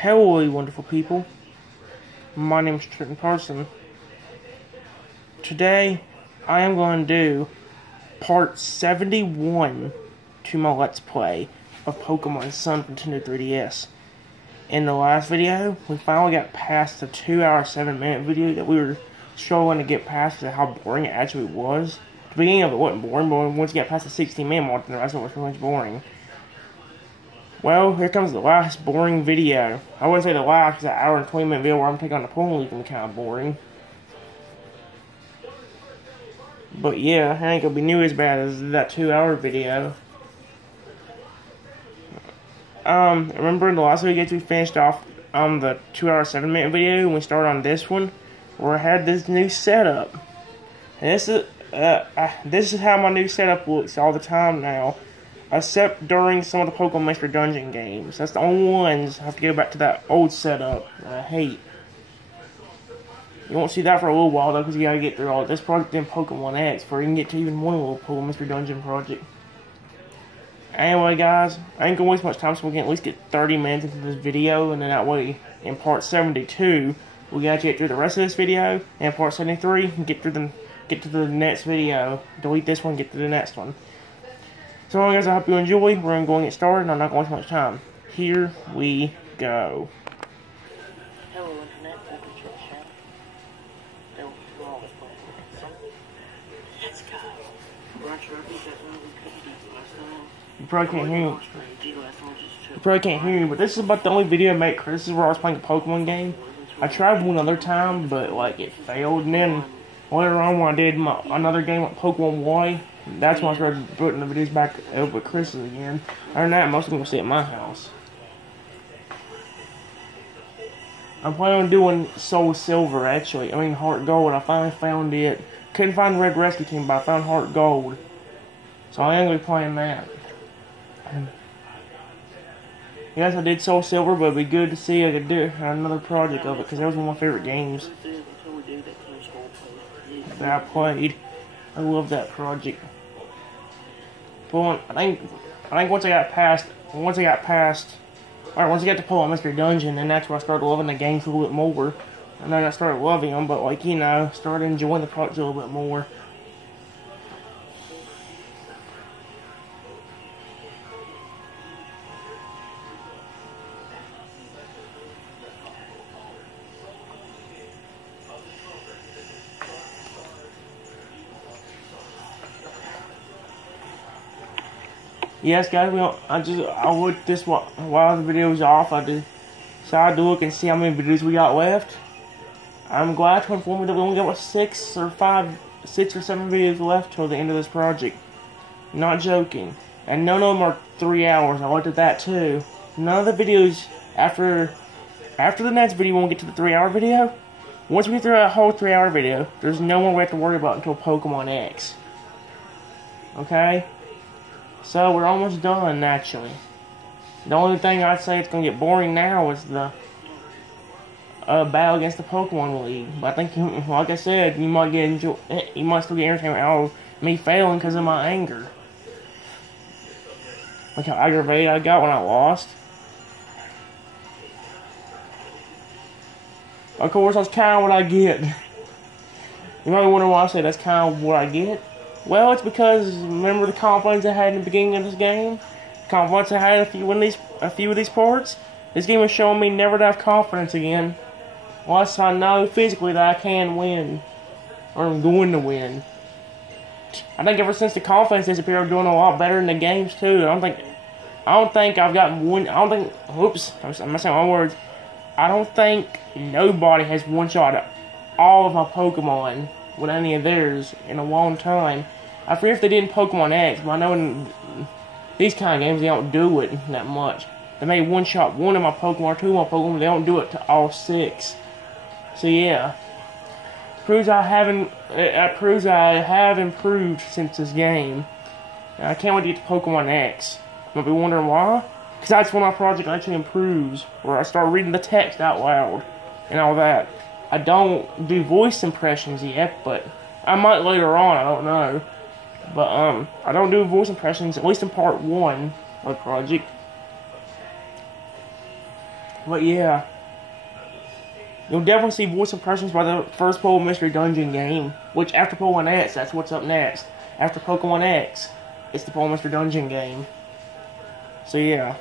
Hello, you wonderful people. My name is Trenton Parson. Today, I am going to do part 71 to my Let's Play of Pokemon Sun for Nintendo 3DS. In the last video, we finally got past the 2-hour, 7-minute video that we were struggling to get past because of how boring it actually was. The beginning of it wasn't boring, but once you got past the 16-minute mark, then the rest of it was pretty much boring. Well, here comes the last boring video. I wouldn't say the last, because that hour and 20-minute video where I'm taking on the Pokemon League can be kind of boring. But yeah, it ain't gonna be nearly as bad as that 2-hour video. Remember in the last video we finished off on the 2-hour, 7-minute video, and we started on this one, where I had this new setup. And this is how my new setup looks all the time now. Except during some of the Pokemon Mystery Dungeon games. That's the only ones I have to go back to that old setup that I hate. You won't see that for a little while though, because you gotta get through all this project in Pokemon X before you can get to even one little Pokemon Mystery Dungeon project. Anyway guys, I ain't gonna waste much time so we can at least get 30 minutes into this video, and then that way in part 72 we gotta get through the rest of this video, and part 73 get to the next video, delete this one, get to the next one. So guys, I hope you enjoy. We're going to get started, and I'm not going to waste much time. Here we go. Hello Internet, welcome to our channel. Let's go. Roger, I think that's what we couldn't do last time. You probably can't hear me. You probably can't hear me, but this is about the only video I made. This is where I was playing a Pokemon game. I tried one other time, but like it failed, and then later on when I did another game with Pokemon Y, that's when I started putting the videos back over with Chris's again. Other than that, most of them will stay at my house. I'm planning on doing Soul Silver, actually. I mean, Heart Gold. I finally found it. Couldn't find the Red Rescue Team, but I found Heart Gold. So I am going to be playing that. Yes, I did Soul Silver, but it'd be good to see I could do another project of it, because that was one of my favorite games that I played. I love that project. But I think once I got to Pokemon Mystery Dungeon, then that's where I started loving the games a little bit more. And then I started loving them, but like, you know, started enjoying the project a little bit more. Yes, guys, I looked this while the video was off. I decided to look and see how many videos we got left. I'm glad to inform you that we only got 6 or 7 videos left till the end of this project. Not joking. And none of them are 3 hours. I looked at that too. None of the videos after the next video won't get to the 3-hour video. Once we get through that whole 3-hour video, there's no more we have to worry about until Pokemon X. Okay? So we're almost done, actually. The only thing I'd say it's going to get boring now is the battle against the Pokemon League. But I think, like I said, you might still get entertainment out of me failing because of my anger. Look how aggravated I got when I lost. Of course, that's kind of what I get. You might wonder why I say that's kind of what I get. Well, it's because, remember the confidence I had in the beginning of this game? Confidence I had a few of these parts? This game is showing me never to have confidence again. Unless I know physically that I can win. Or I'm going to win. I think ever since the confidence disappeared, I'm doing a lot better in the games too. I don't think I've gotten one, oops, I'm messing up my words. I don't think nobody has one-shot all of my Pokemon with any of theirs in a long time. I forget if they did in Pokemon X, but I know in these kind of games they don't do it that much. They may one-shot one of my Pokemon or 2 of my Pokemon, but they don't do it to all 6. So yeah, proves I have improved since this game. And I can't wait to get to Pokemon X. You might be wondering why? Because that's when my project actually improves, where I start reading the text out loud and all that. I don't do voice impressions yet, but I might later on, I don't know. But, I don't do voice impressions, at least in part 1 of the project. But yeah, you'll definitely see voice impressions by the first Pokemon Mystery Dungeon game. Which after Pokemon X, that's what's up next. After Pokemon X, it's the Pokemon Mystery Dungeon game. So yeah.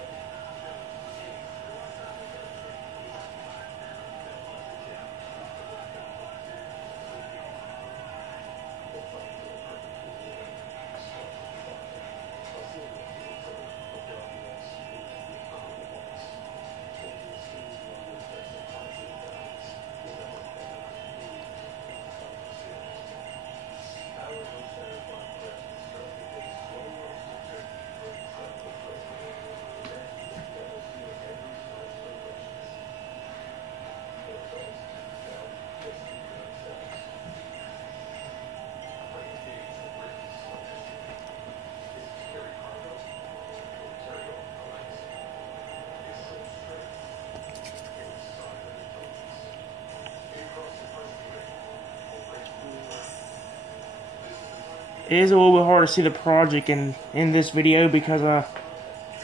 It is a little bit hard to see the project in this video because of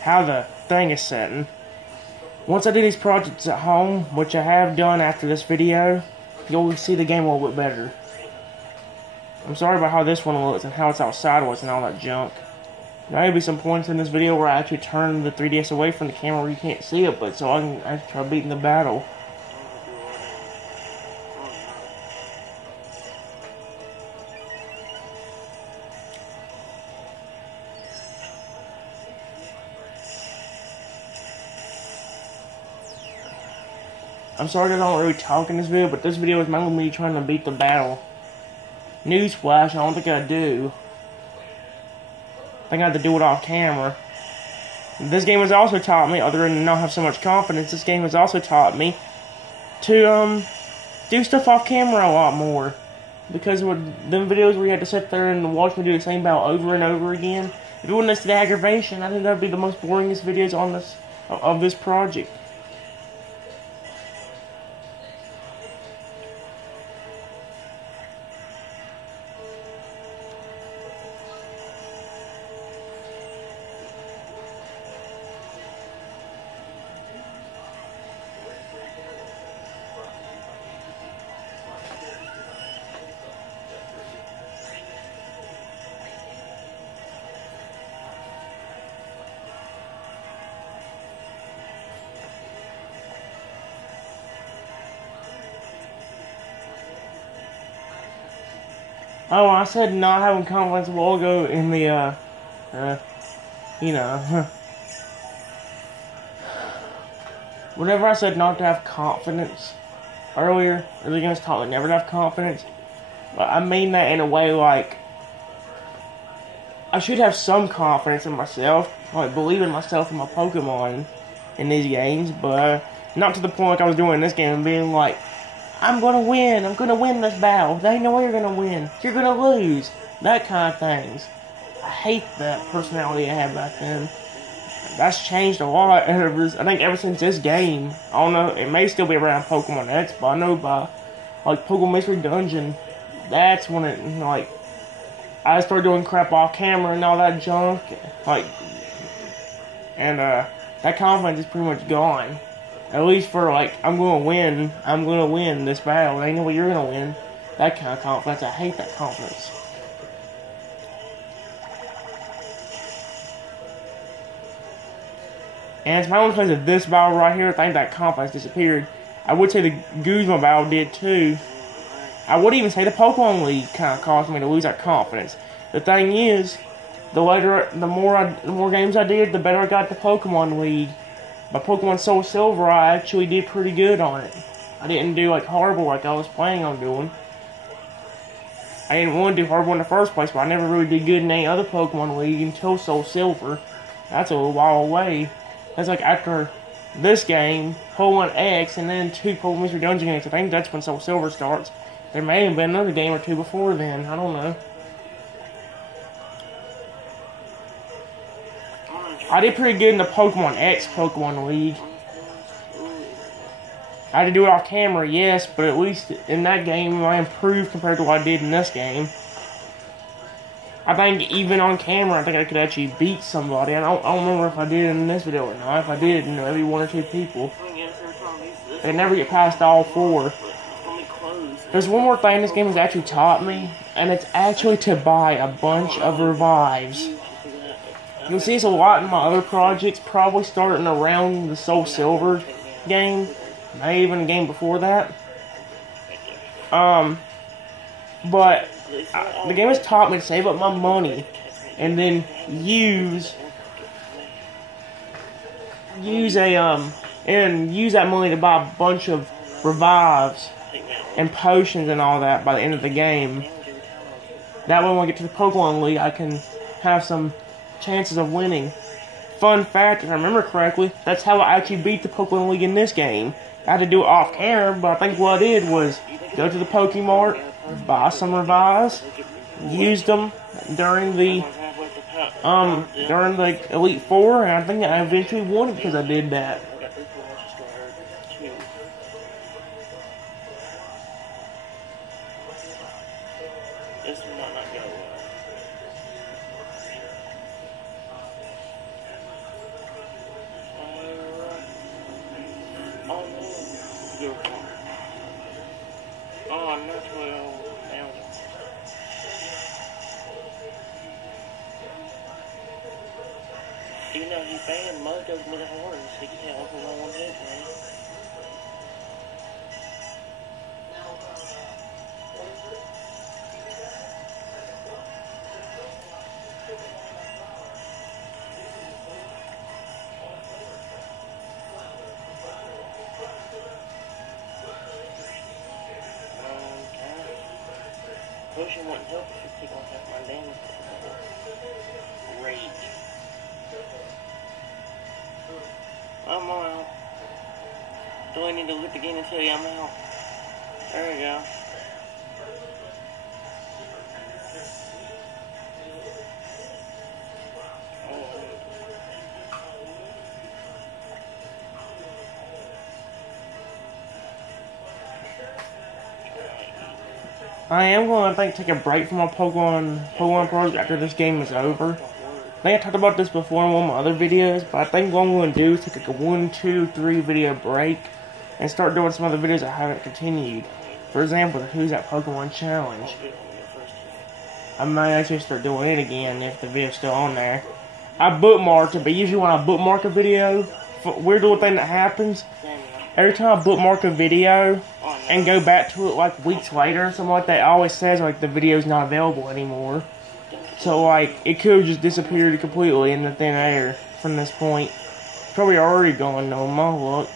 how the thing is setting. Once I do these projects at home, which I have done after this video, you'll see the game a little bit better. I'm sorry about how this one looks and how it's out sideways and all that junk. There may be some points in this video where I actually turn the 3DS away from the camera where you can't see it, but so I can actually try beating the battle. I'm sorry that I don't really talk in this video, but this video is mainly me trying to beat the battle. Newsflash, I don't think I do. I think I have to do it off camera. This game has also taught me, other than not have so much confidence, this game has also taught me to do stuff off camera a lot more. Because with them videos where you had to sit there and watch me do the same battle over and over again, if it wasn't this aggravation, I think that would be the most boringest videos on this project. Oh, I said not having confidence a while ago in the, you know, whenever I said not to have confidence earlier, the game's taught me never to have confidence, but I mean that in a way like, I should have some confidence in myself, like believe in myself and my Pokemon in these games, but not to the point like I was doing in this game and being like, I'm gonna win this battle. There ain't no way you're gonna win. You're gonna lose. That kind of things. I hate that personality I had back then. That's changed a lot I think ever since this game. I don't know, it may still be around Pokemon X, but I know by, like, Pokemon Mystery Dungeon, that's when it, like, I started doing crap off camera and all that junk. Like, and, that confidence is pretty much gone. At least for, like, I'm gonna win this battle. They know what you're gonna win. That kind of confidence. I hate that confidence. And it's my own place of this battle right here. I think that confidence disappeared. I would say the Guzma battle did too. I would even say the Pokemon League kind of caused me to lose that confidence. The thing is, the more games I did, the better I got the Pokemon League. My Pokemon Soul Silver, I actually did pretty good on it. I didn't do like horrible like I was planning on doing. I didn't want to do horrible in the first place, but I never really did good in any other Pokemon League until Soul Silver. That's a while away. That's like after this game, Pokemon X, and then 2 Pokemon Mystery Dungeon games. I think that's when Soul Silver starts. There may have been another game or 2 before then. I don't know. I did pretty good in the Pokemon X Pokemon League. I had to do it off camera, yes, but at least in that game I improved compared to what I did in this game. I think even on camera, I think I could actually beat somebody. I don't remember if I did in this video or not. If I did, maybe 1 or 2 people. They never get past all 4. There's one more thing this game has actually taught me, and it's actually to buy a bunch of revives. You can see it's a lot in my other projects, probably starting around the Soul Silver game, maybe even a game before that. But the game has taught me to save up my money and then use that money to buy a bunch of revives and potions and all that by the end of the game. That way when I get to the Pokemon League, I can have some chances of winning. Fun fact, if I remember correctly, that's how I actually beat the Pokemon League in this game. I had to do it off camera, but I think what I did was go to the Pokemart, buy some revives, used them during the Elite Four, and I think I eventually won it because I did that. This might not go well. Oh no. Good one. Oh, I'm not 12,000. Even though he banned Mojo's with a horse, he can tell who no one hit me. Potion wouldn't help if you take off half my damage. Rage. I'm out. Do I need to look again and tell you I'm out? There we go. I am going to take a break from my Pokemon project after this game is over. I think I talked about this before in one of my other videos, but I think what I'm going to do is take like a 1, 2, 3 video break and start doing some other videos I haven't continued. For example, the Who's That Pokemon Challenge. I might actually start doing it again if the video's still on there. I bookmarked it, but usually when I bookmark a video, weird little thing that happens, every time I bookmark a video and go back to it like weeks later or something like that, it always says like the video's not available anymore. So like it could have just disappeared completely in the thin air from this point. Probably already gone though, my luck.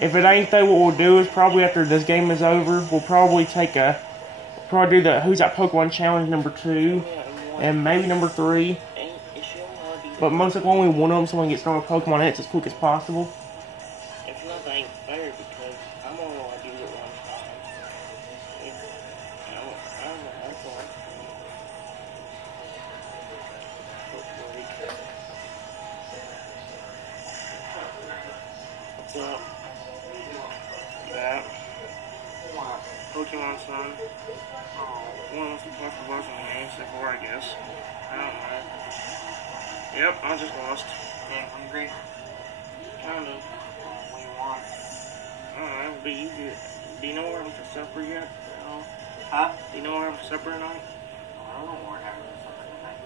If it ain't though, what we'll do is probably after this game is over, we'll probably do the Who's That Pokemon Challenge number 2 and maybe number 3. But most likely only one of them so we can get started with Pokemon X as quick as possible. It's not that ain't fair because I'm only going to do it one time. That's all. What's up? That. Pokemon Sun. One of the most possible games so far, I guess. I don't know. Yep, I just lost. Yeah, hungry? Kind of. What do you want? I don't know, it'd be easier. Do you know where I'm for supper yet? Huh? Do you know where I'm for supper tonight? I don't know where I'm having for supper tonight.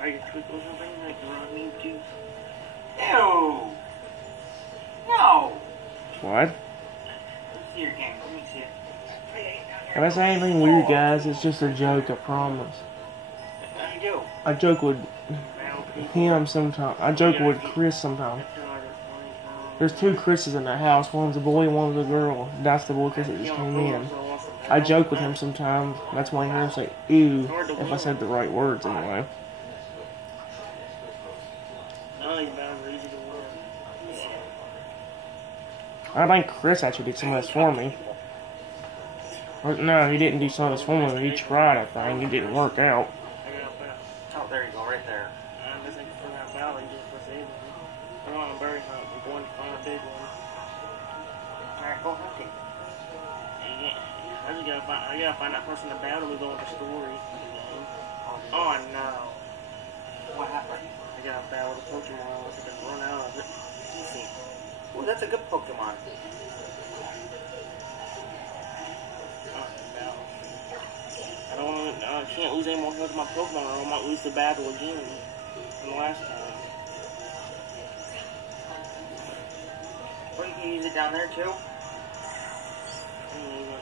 Are you cook or something like raw meat juice? Ew! No! What? Let's see your game. Let me see it. If I say anything weird, guys, it's just a joke, I promise. How you do? I joke with him sometimes. I joke with Chris sometimes. There's 2 Chris's in the house. One's a boy, one's a girl. That's the boy Chris that just came in. I joke with him sometimes. That's why I hear him say "ew" if I said the right words anyway. I think Chris actually did some of this for me. Or, no, he didn't do some of this for me. He tried, I think. It didn't work out. Oh, there you go, right there. I'm just looking for that valley just for saving. We're on a berry hunt. We're going to find a big one. Alright, go hunting. I gotta find that person in the battle. We're going to the story. Oh no. What happened? I got a battle with a Pokemon. I can run out of it. Oh, that's a good Pokemon. I don't want to. I can't lose any more health of my Pokemon, or I might lose the battle again from the last time. Well, you can use it down there too.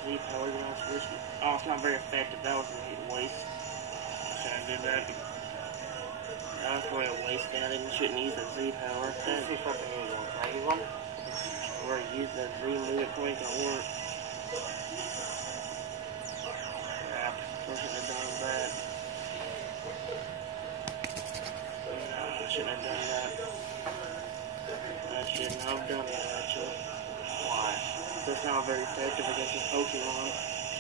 Z-Power, it's risky. Oh, it's not very effective. That was a waste. Should I do that? That was probably a waste. I shouldn't use that Z-Power. Let's see if I can use one. Can I use one? Or use that Z-move. It probably can work. Crap. I shouldn't have done that. No, I shouldn't have done that. I shouldn't have done that, actually. Why? That's not very effective against this Pokemon.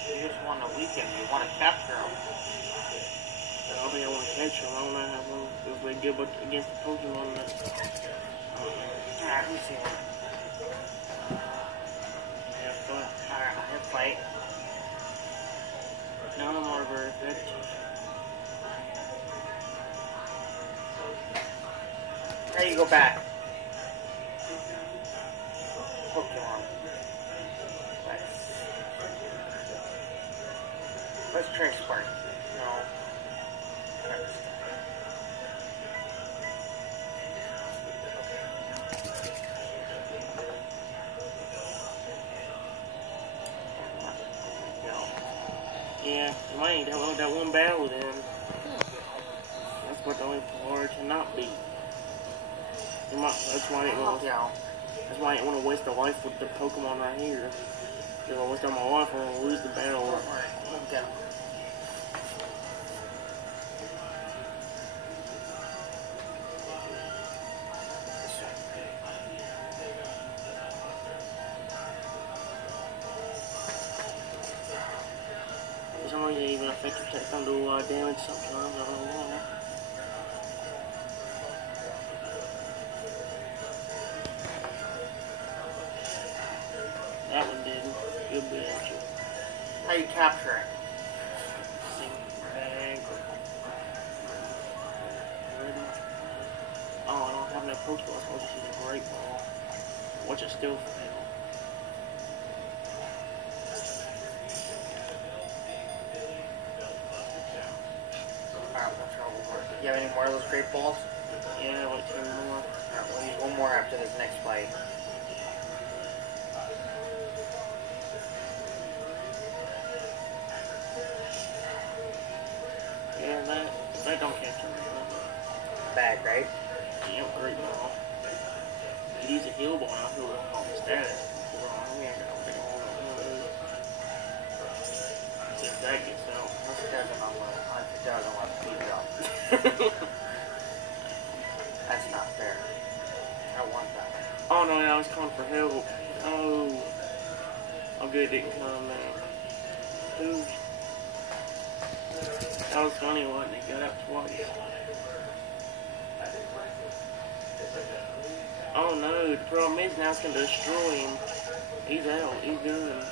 You just want to weaken. You want to capture them. I don't think I want to catch them. I don't know how long it was really good against the Pokemon that... Alright, let me see one. Have fun. Alright, I'll hit fight. None of them are very effective. Now you go back. Pokemon. Let's transport. No. Yeah, you might need to have that one battle then. That's what the only Polar cannot be. You might, that's why I didn't want to. That's why I didn't want to waste a life with the Pokemon right here. If I waste all my life, I'm gonna lose the battle. Alright, we'll get him. For some reason, even effective attacks don't do a lot of damage sometimes. I don't know why. That one didn't. Good bit, actually. How you capture it? Bag. Oh, I don't have no Pokeball, so I'll just use a Great Ball. Watch it still fail. Alright, we'll try one more. Do you have any more of those Great Balls? Yeah, like 10 more. Alright, we'll use one more after this next fight. Yeah, that don't catch him. Bag, right? Yeah, Great Ball. You use a heal ball, I'll heal all the status. We ain't got no big hold on those. See if that gets out. Unless it doesn't, I'll let it. If it doesn't, I'll let it beat it up. That's not fair. I want that. Oh no, I was calling for help. Oh. Oh good, it didn't come now. Ooh. That was funny, wasn't it? Got up twice. Oh no, the problem is now it's gonna destroy him. He's out, he's done.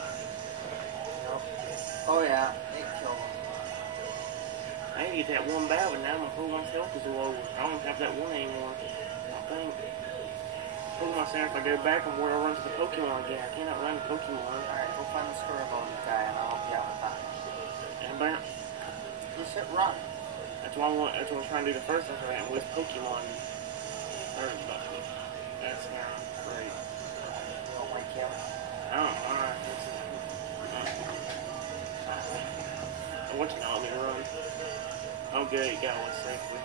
Oh yeah, it killed him. I need to get that one battle, and now my Pokemon's health is low. I don't have that one anymore. I think. Pokemon Center, if I go back, I'm where I run to the Pokemon again. I cannot run the Pokemon. Alright, go find the Scribble guy and I'll help you out with that. And but Just hit run. that's what I was trying to do the first time I with Pokemon. That sounds great. You don't like him? I don't mind. What you know, let me run. Oh good, you got away safely.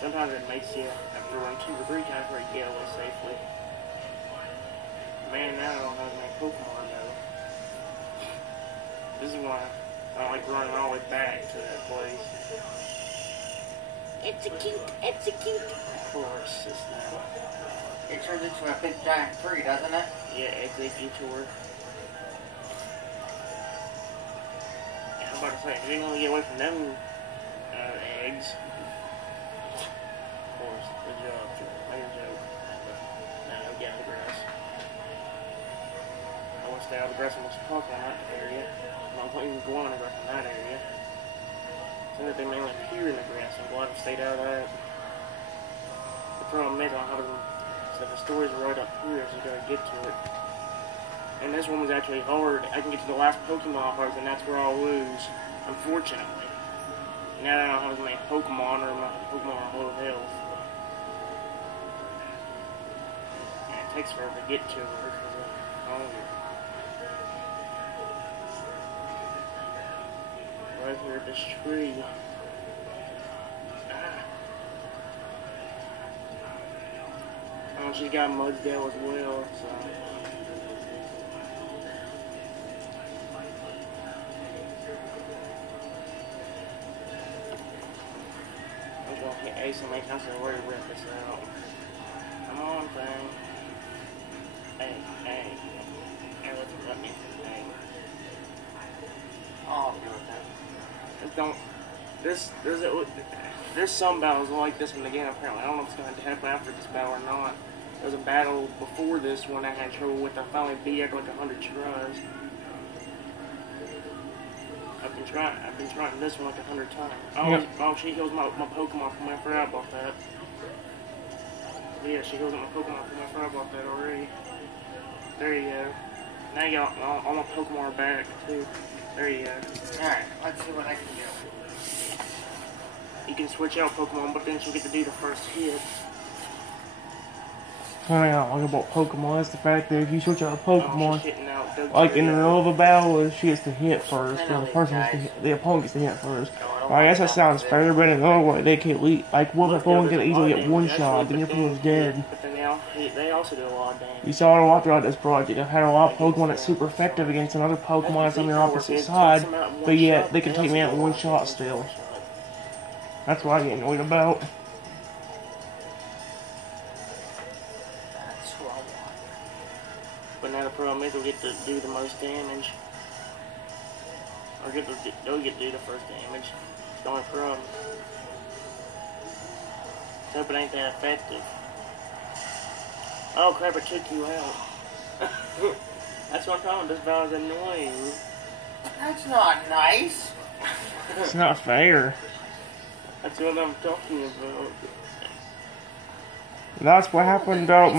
Sometimes it makes you have to run 2 or 3 times where you get away safely. Man, now I don't have any Pokemon though. This is why I don't like running all the way back to that place. It's a cute. Of course, it's not. It turns into a big giant tree, doesn't it? Yeah, Exeggutor. Yeah, I'm about to say, you ain't gonna get away from them eggs. Of course, good job, Joe. Made a joke. No, get out of the grass. I want to stay out of the grass and watch the park in that area. I'm not even going on the grass in that area. Seems like they mainly appear in the grass. I'm glad I stayed out of that. The problem is I don't have them So the story's right up here, so you gotta get to it. And this one was actually hard. I can get to the last Pokemon cards, and that's where I'll lose, unfortunately. Now that I don't have as many Pokemon, or my Pokemon are low health. And it takes forever to get to her, because I'm hungry. Right here at this tree. Oh, she's got Mudsdale as well, so. I'm gonna hit Ace and make house and worry rip this out. Come on, thing. Hey. Hey, let me. Hey. I'll deal with that. There's some battles like this in the game apparently. I don't know if it's going to happen after this battle or not. There was a battle before this one I had trouble with. I finally beat after like 100 tries. I've been trying this one like 100 times. Oh, she heals my Pokemon from me. I forgot about that. Yeah, she heals my Pokemon from me. I forgot about that already. There you go. Now you got all my Pokemon are back too. There you go. Alright, let's see what I can do. You can switch out Pokemon, but then she'll get to do the first hit. What I don't like about Pokemon is the fact that if you switch out a Pokemon, She's hitting out like in the middle of a battle, she gets to hit first, or the opponent gets to hit first. Well, I guess that sounds fair, but in another way, they can one opponent can easily get one shot, then your opponent's dead. But then they also do a lot of damage. You saw it a lot throughout this project. I've had a lot of Pokemon that's super effective against another Pokemon that's on the opposite side, but yet they can take me out in one shot still. That's what I get annoyed about. That's what I want. But now the problem is they'll get to do the most damage. Or they'll get to do the first damage. It's the only problem. Hope it ain't that effective. Oh crap, it took you out. That's what I'm talking about. This battle is annoying. That's not nice. It's not fair. That's what I'm talking about. That's what happened though.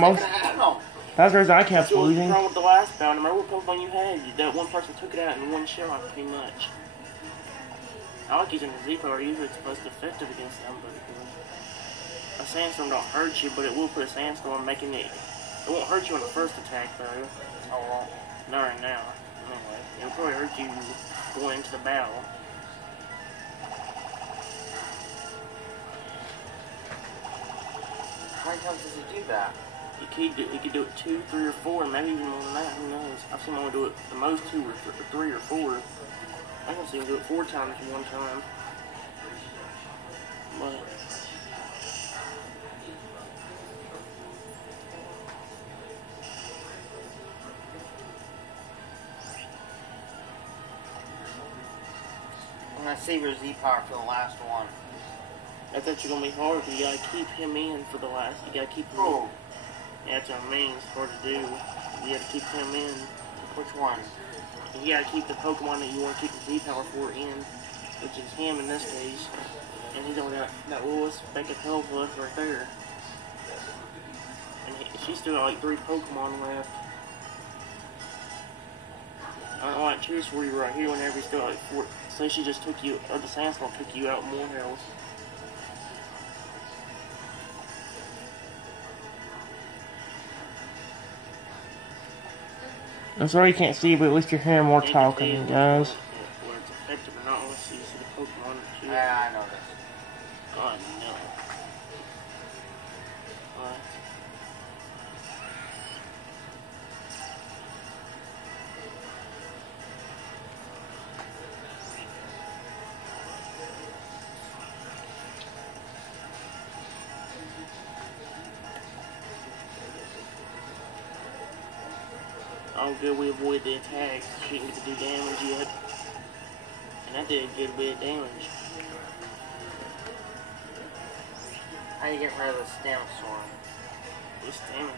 That's the reason I kept That's what was losing. wrong with the last battle. Remember what Pokemon you had? That one person took it out in one shot, pretty much. I like using the Z-Power. Usually it's most effective against them, but a sandstorm don't hurt you, but it will put a sandstorm, making it. It won't hurt you on the first attack though. Oh, well. Not right now. Anyway, it'll probably hurt you going into the battle. How many times does it do that? You could do it 2, 3, or 4, and maybe even more than that. Who knows? I've seen him only do it the most 2 or 3 or 4. I can see him do it 4 times in one time. But I'm gonna save your Z-Power for the last one. that's actually gonna be hard because you gotta keep him in for the last. You gotta keep him in. Oh, Yeah, that's what I mean. It's hard to do. You gotta keep him in. which one? You gotta keep the Pokemon that you want to keep the Z-Power for in, which is him in this case. And he's only got that little speck of health left right there. And she's still got like 3 Pokemon left. I don't like choose for you right here whenever you still like 4. Say she just took you, or the Sandstorm took you out more health. I'm sorry you can't see, but at least you're hearing more talking, guys. Where it's effective or not, unless you see the Pokemon. Yeah, I know this. Oh no. What? Oh good, we avoid the attacks. She didn't get to do damage yet. And that did a good bit of damage. How you get rid of the stem storm? What's damage?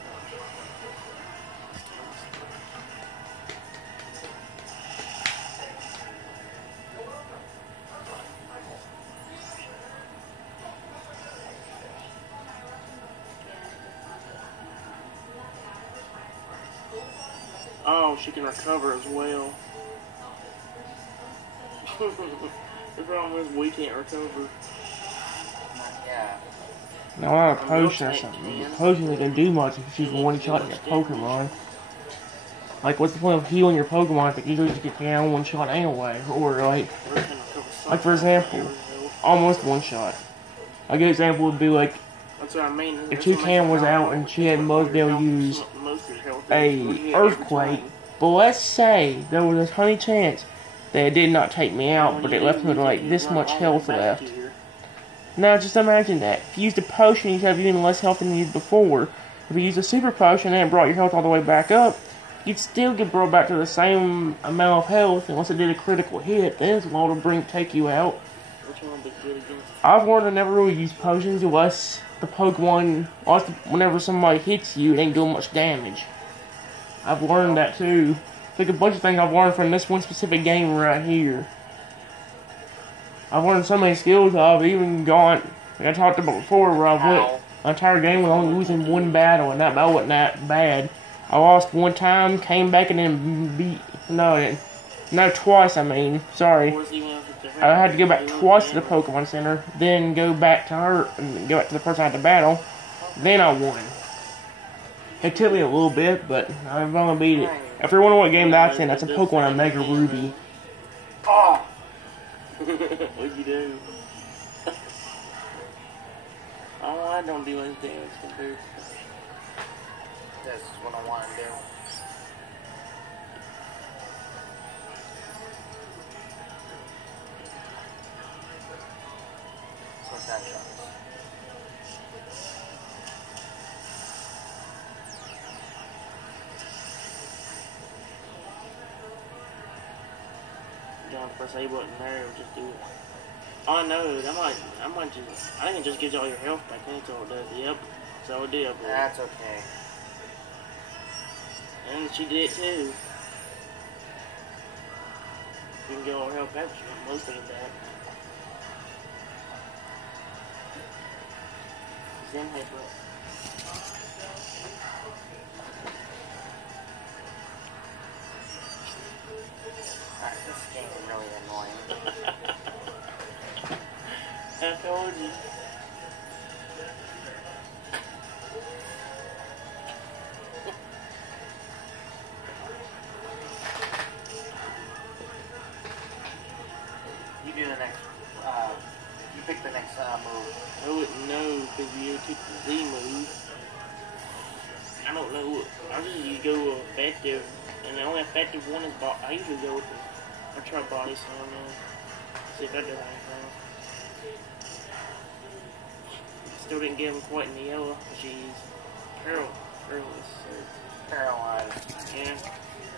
Oh, she can recover as well. The problem is we can't recover. Yeah. Not a potion or something. The potion isn't gonna do much if you one shot your Pokemon. Like, what's the point of healing your Pokemon if it usually just gets down one shot anyway? Or, like for example, almost one shot. A good example would be, like, That's what I mean. if Toucan was out and she had Mudsdale use a Earthquake, but let's say there was a tiny chance that it did not take me out, but it left me with, like, this much health left. Now, just imagine that. If you used a potion, you'd have even less health than you did before. If you used a super potion and it brought your health all the way back up, you'd still get brought back to the same amount of health unless it did a critical hit. Then it's going to take you out. I've learned to never really use potions unless the Pokemon, whenever somebody hits you, it ain't doing much damage. I've learned that too. Like a bunch of things I've learned from this one specific game right here. I've learned so many skills. I've even gone, like I talked about before, where I went an entire game with only losing one battle, and that battle wasn't that bad. I lost one time, came back, and then beat. No, twice. I mean, sorry. I had to go back twice to the Pokemon Center, then go back to her, and go back to the person I had to battle. Then I won. It took me a little bit, but I've only beat it. If you're wondering what game that's in, that's a Pokemon Omega Ruby. Oh! What'd you do? Oh, I don't do any damage compared to This is what I want to do. So that shots. Don't press A button there, it'll just do it. Oh no, I might just, I think it just gives you all your health back, that's all it does. Yep, so it did, I believe. That's okay. And she did it too. You can get all her health back, but you want most of it back. Zen Hyper. Alright, this game is really annoying. I told you. You do the next, you pick the next move. I wouldn't know because you took the Z move. I don't know what. I usually go effective, and the only effective one is I usually go with the. I try body slam now. See if that does anything. Still didn't get him quite in the yellow. She's perilous. So. Paralyzed. Yeah.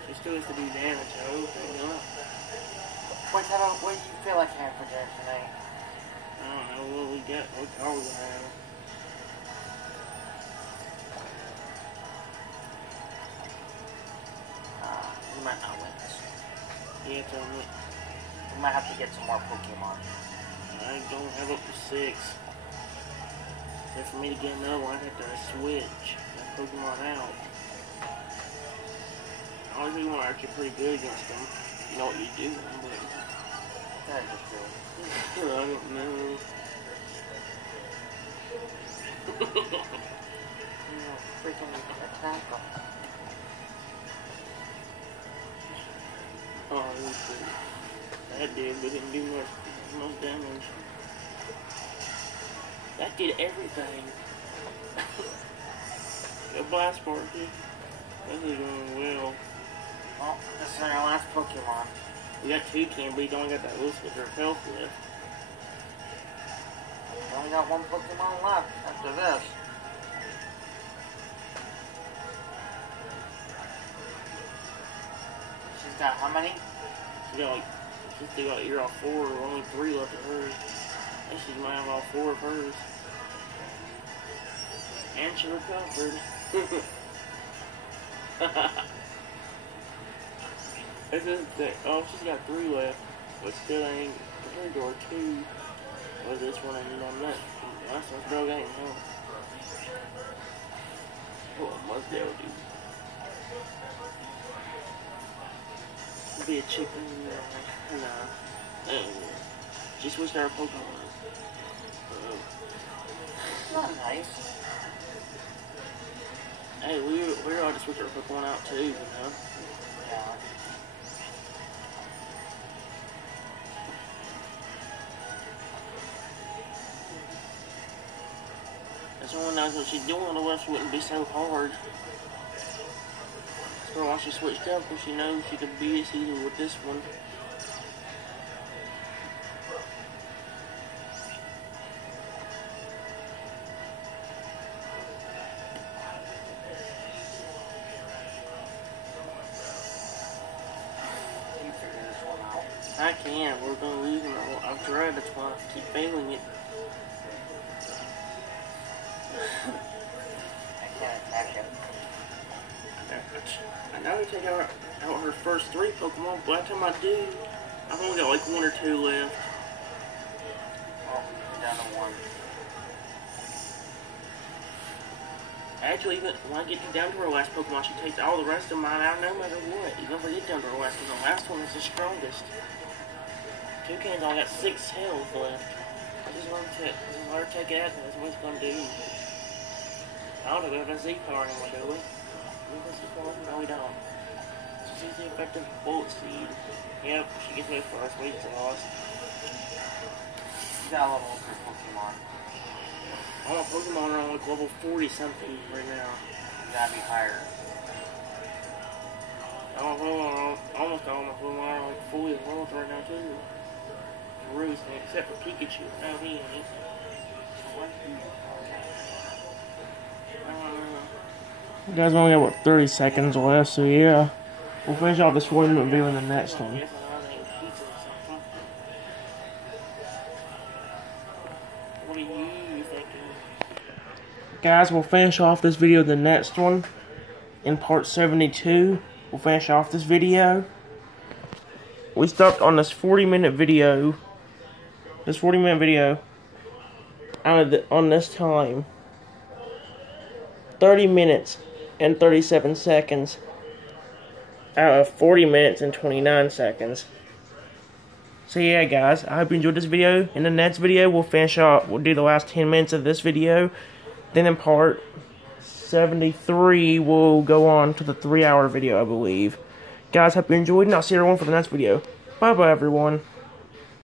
She still has to do damage. I hope they not. What do you feel like having for dinner tonight? I don't know what we got. What car we have. We might not win this. Yeah, tell me. We might have to get some more Pokemon. I don't have up to 6. So for me to get another one, I'd have to switch that Pokemon out. I always want actually pretty good against them. You know what you do, but That is true. I don't know. Freaking attack them. Oh, it was good. That did, but didn't do much damage. That did everything. A blast party. This is going well. Well, this is our last Pokemon. We got Toucan, but you only got that list with her health left. We only got one Pokemon left after this. She's got how many? She got like, she's still got you're all 4, only 3 left of hers. I think she might have all 4 of hers. And she recovered. Oh, she's got 3 left, but still ain't compared to her 2. Was this one and I'm not. Last one's broke ain't no. What must they do? to be a chicken, and she switched our Pokemon. Not nice. Hey, we're all just switch our Pokemon out too, you know? Yeah. If someone knows what she's doing, the rest wouldn't be so hard. That's why she switched up, because she knows she could beat us either with this one. You figure this one out. I can't, we're gonna lose him. I've tried, that's why I keep failing it. I can't attack him. I know we take out her first 3 Pokemon, but by the time I do, I've only got like 1 or 2 left. Oh, down to 1. Actually, even when I get down to her last Pokemon, she takes all the rest of mine out no matter what. Even if I get down to her last, because the last one is the strongest. Toucan's only got 6 health left. I just want to let her take it out, and that's what it's going to do. I don't know if we have a Z-Power anymore, do we? No, we don't. She's the effective Bullet Seed. Yep, she gets away first. We just lost. You got a level up your Pokemon. All my Pokemon are on like level 40 something right now. You gotta be higher. Almost all my Pokemon are like fully evolved right now too. Ruth, except for Pikachu. No, he ain't. You guys only got, what, 30 seconds left, so yeah. We'll finish off this 40-minute video in the next one. What are you thinking? Guys, we'll finish off this video in the next one. In part 72, we'll finish off this video. We stopped on this 40-minute video. This 40-minute video. On this time. 30 minutes and 37 seconds. Out of 40 minutes and 29 seconds. So yeah, guys, I hope you enjoyed this video. In the next video, we'll do the last 10 minutes of this video. Then in part 73, we'll go on to the 3-hour video, I believe. Guys, hope you enjoyed, and I'll see everyone for the next video. Bye-bye, everyone.